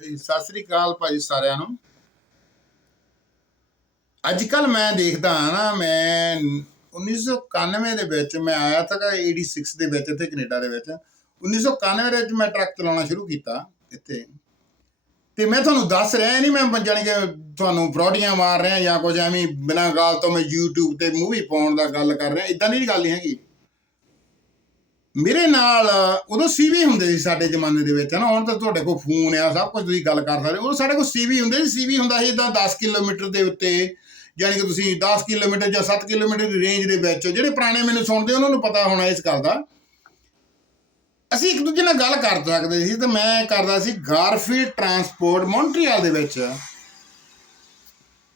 ਸਤਿ ਸ੍ਰੀ ਅਕਾਲ ਭਾਈ ਸਾਰਿਆਂ ਨੂੰ। ਅੱਜ ਕੱਲ ਮੈਂ ਦੇਖਦਾ ਹਾਂ ਨਾ, ਮੈਂ 1991 ਦੇ ਵਿੱਚ ਮੈਂ ਆਇਆ ਸੀਗਾ 86 ਦੇ ਵਿੱਚ ਇੱਥੇ ਕੈਨੇਡਾ ਦੇ ਵਿੱਚ। 1991 ਦੇ ਵਿੱਚ ਮੈਂ ਟਰੱਕ ਚਲਾਉਣਾ ਸ਼ੁਰੂ ਕੀਤਾ ਇੱਥੇ। ਤੇ ਮੈਂ ਤੁਹਾਨੂੰ ਦੱਸ ਰਿਹਾ ਨਹੀਂ, ਮੈਂ ਜਾਣੀ ਕਿ ਤੁਹਾਨੂੰ ਫਰੋਡੀਆਂ ਮਾਰ ਰਿਹਾ ਜਾਂ ਕੁਝ ਐਵੇਂ ਬਿਨਾਂ ਗੱਲ ਤੋਂ ਮੈਂ YouTube ਤੇ ਮੂਵੀ ਪਾਉਣ ਦਾ ਗੱਲ ਕਰ ਰਿਹਾ। ਇਦਾਂ ਦੀ ਗੱਲ ਹੈਗੀ। ਮੇਰੇ ਨਾਲ ਉਦੋਂ ਸੀਵੀ ਹੁੰਦੇ ਸੀ ਸਾਡੇ ਜ਼ਮਾਨੇ ਦੇ ਵਿੱਚ ਨਾ ਹੁਣ ਤਾਂ ਤੁਹਾਡੇ ਕੋਲ ਫੋਨ ਆ, ਸਭ ਕੁਝ ਤੁਸੀਂ ਗੱਲ ਕਰ ਸਕਦੇ ਹੋ। ਉਹ ਸਾਡੇ ਕੋਲ ਸੀਵੀ ਹੁੰਦੇ ਸੀ। ਸੀਵੀ ਹੁੰਦਾ ਸੀ ਇਦਾਂ 10 ਕਿਲੋਮੀਟਰ ਦੇ ਉੱਤੇ, ਯਾਨੀ ਕਿ ਤੁਸੀਂ 10 ਕਿਲੋਮੀਟਰ ਜਾਂ 7 ਕਿਲੋਮੀਟਰ ਦੀ ਰੇਂਜ ਦੇ ਵਿੱਚ ਜਿਹੜੇ ਪੁਰਾਣੇ ਮੈਨੂੰ ਸੁਣਦੇ ਉਹਨਾਂ ਨੂੰ ਪਤਾ ਹੋਣਾ ਇਸ ਗੱਲ ਦਾ। ਅਸੀਂ ਇੱਕ ਦੂਜੇ ਨਾਲ ਗੱਲ ਕਰ ਸਕਦੇ ਸੀ ਤੇ ਮੈਂ ਕਰਦਾ ਸੀ ਗਾਰਫੀਲਡ ਟਰਾਂਸਪੋਰਟ ਮੌਂਟਰੀਅਲ ਦੇ ਵਿੱਚ।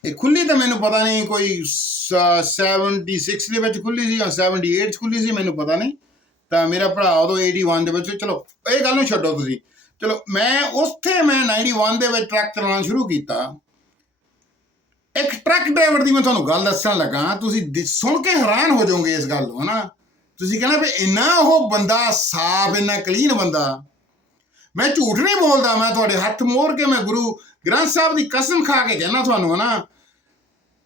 ਇਹ ਖੁੱਲੀ ਤਾਂ ਮੈਨੂੰ ਪਤਾ ਨਹੀਂ, ਕੋਈ ਸ- 76 ਦੇ ਵਿੱਚ ਖੁੱਲੀ ਸੀ ਜਾਂ 78 ਚ ਖੁੱਲੀ ਸੀ, ਮੈਨੂੰ ਪਤਾ ਨਹੀਂ। ਤਾਂ ਮੇਰਾ ਭਰਾ ਉਦੋਂ 81 ਦੇ ਵਿੱਚ, ਚਲੋ, ਇਹ ਗੱਲ ਨੂੰ ਛੱਡੋ ਤੁਸੀਂ। ਚਲੋ, ਮੈਂ ਉੱਥੇ ਮੈਂ 91 ਦੇ ਵਿੱਚ ਟਰੱਕ ਚਲਾਉਣਾ ਸ਼ੁਰੂ ਕੀਤਾ। ਇੱਕ ਟਰੱਕ ਡਰਾਈਵਰ ਦੀ ਮੈਂ ਤੁਹਾਨੂੰ ਗੱਲ ਦੱਸਣ ਲੱਗਾ, ਤੁਸੀਂ ਸੁਣ ਕੇ ਹੈਰਾਨ ਹੋ ਜਾਓਗੇ ਇਸ ਗੱਲ ਨੂੰ, ਹਨਾ? ਤੁਸੀਂ ਕਹਿੰਦਾ ਵੀ ਇੰਨਾ ਉਹ ਬੰਦਾ ਸਾਫ਼, ਇੰਨਾ ਕਲੀਨ ਬੰਦਾ। ਮੈਂ ਝੂਠ ਨਹੀਂ ਬੋਲਦਾ, ਮੈਂ ਤੁਹਾਡੇ ਹੱਥ ਮੋੜ ਕੇ ਮੈਂ ਗੁਰੂ ਗ੍ਰੰਥ ਸਾਹਿਬ ਦੀ ਕਸਮ ਖਾ ਕੇ ਕਹਿੰਦਾ ਤੁਹਾਨੂੰ, ਹਨਾ?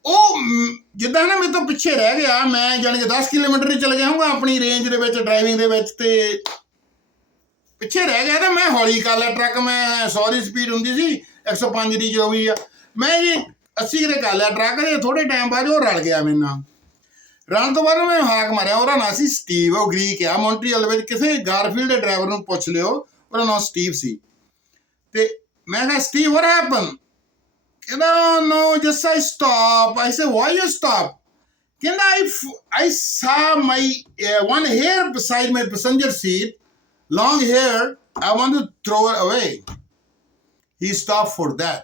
ਉਹ ਜਿੱਦਾਂ ਨਾ ਮੇਰੇ ਤੋਂ ਪਿੱਛੇ ਰਹਿ ਗਿਆ, ਮੈਂ ਜਾਣੀ ਕਿ 10 ਕਿਲੋਮੀਟਰ ਹੀ ਚਲ ਗਿਆ ਹੂੰਗਾ ਆਪਣੀ ਰੇਂਜ ਦੇ ਵਿੱਚ ਡਰਾਈਵਿੰਗ ਦੇ ਵਿੱਚ ਤੇ ਪਿੱਛੇ ਰਹਿ ਗਿਆ ਤਾਂ ਮੈਂ ਹੌਲੀ ਕਰ ਲਿਆ ਟਰੱਕ, ਮੈਂ 100 ਦੀ ਸਪੀਡ ਹੁੰਦੀ ਸੀ 105 ਦੀ ਜੋ ਵੀ ਆ। ਮੈਂ ਜੀ 80 ਦੇ ਕਰ ਲਿਆ ਟਰੱਕ ਦੇ ਥੋੜੇ ਟਾਈਮ ਬਾਅਦ ਉਹ ਰਲ ਗਿਆ ਮੇਰੇ ਨਾਲ। ਰਲਣ ਤੋਂ ਬਾਅਦ ਮੈਂ ਹਾਕ ਮਾਰਿਆ, ਉਹਦਾ ਨਾਂ ਸੀ ਸਟੀਵ ਉਹ ਗ੍ਰੀਕ ਆ। ਮੌਂਟਰੀਅਲ ਵਿੱਚ ਕਿਸੇ ਗਾਰਫੀਲਡ ਦੇ ਡਰਾਈਵਰ ਨੂੰ ਪੁੱਛ ਲਿਓ, ਉਹਦਾ ਨਾਂ ਸਟੀਵ ਸੀ। ਤੇ ਮੈਂ ਕਿਹਾ ਸਟੀਵ what happened? ਕਹਿੰਦਾ no just I stop I said why you stop ਕਹਿੰਦਾ I, f- I saw my uh, one hair beside my passenger seat long hair I want to throw it away he stopped for that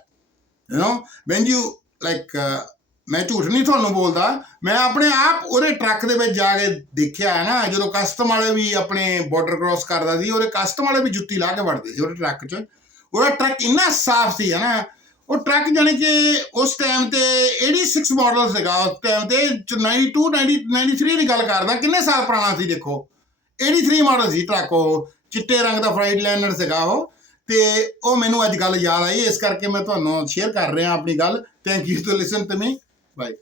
you know when you like uh, ਮੈਂ ਝੂਠ ਨਹੀਂ ਤੁਹਾਨੂੰ ਬੋਲਦਾ ਮੈਂ ਆਪਣੇ ਆਪ ਉਹਦੇ ਟਰੱਕ ਦੇ ਵਿੱਚ ਜਾ ਕੇ ਦੇਖਿਆ ਹੈ ਨਾ ਜਦੋਂ ਕਸਟਮ ਵਾਲੇ ਵੀ ਆਪਣੇ ਬਾਰਡਰ ਕ੍ਰਾਸ ਕਰਦਾ ਸੀ ਉਹਦੇ ਕਸਟਮ ਵਾਲੇ ਵੀ ਜੁੱਤੀ ਲਾ ਕੇ ਵੜਦੇ ਸੀ ਉਹਦੇ ਟਰੱਕ 'ਚ ਉਹਦਾ ਟਰੱਕ ਇੰਨਾ ਸਾਫ਼ ਸੀ ਹੈ ਨਾ ਉਹ ਟਰੱਕ ਜਾਣੀ ਕਿ ਉਸ ਟਾਈਮ ਤੇ 86 ਮਾਡਲ ਸੀਗਾ, ਉਸ ਟਾਈਮ ਤੇ 92 90 93 ਦੀ ਗੱਲ ਕਰਦਾ, ਕਿੰਨੇ ਸਾਲ ਪੁਰਾਣਾ ਸੀ ਦੇਖੋ? 83 ਮਾਡਲ ਸੀ ਟਰੱਕ ਉਹ, ਚਿੱਟੇ ਰੰਗ ਦਾ ਫਰਾਈਡ ਲਾਈਨਰ ਸੀਗਾ ਉਹ, ਤੇ ਉਹ ਮੈਨੂੰ ਅੱਜ ਗੱਲ ਯਾਦ ਆਈ, ਇਸ ਕਰਕੇ ਮੈਂ ਤੁਹਾਨੂੰ ਸ਼ੇਅਰ ਕਰ ਰਿਹਾ ਆਪਣੀ ਗੱਲ thank you to listen to me bye